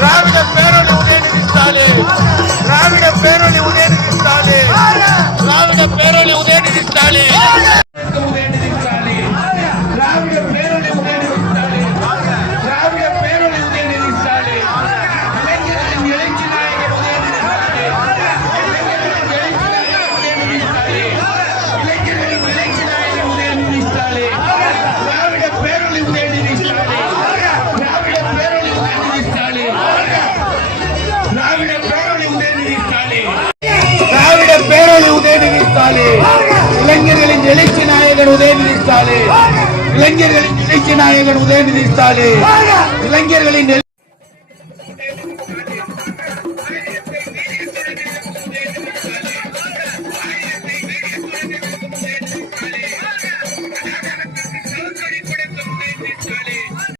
திராவிட பேரொளி உதயநிதி ஸ்டாலின், திராவிட பேரொளி உதயநிதி ஸ்டாலின், திராவிட பேரொளி உதயநிதி ஸ்டாலின், உதயநிதி ஸ்டாலின், திராவிட பேரொளி உதயநிதி ஸ்டாலின், திராவிட பேரொளி உதயநிதி ஸ்டாலின், இளைஞர்களின் எழுச்சி நாயகர் உதயநிதி ஸ்டாலின், இளைஞர்களின் எழுச்சி நாயகர் உதயநிதி ஸ்டாலின், திராவிட பேரொளி உதயநிதி ஸ்டாலின், திராவிட பேரொளி உதயநிதி ஸ்டாலின், திராவிட பேரொளி உதயநிதி ஸ்டாலின், திராவிட பேரொளி உதயநிதி ஸ்டாலின், இளைஞர்களின் எழுச்சி நாயகர் உதயநிதி ஸ்டாலின், இளைஞர்களின் எழுச்சி நாயகர் உதயநிதி ஸ்டாலின், இளைஞர்களின்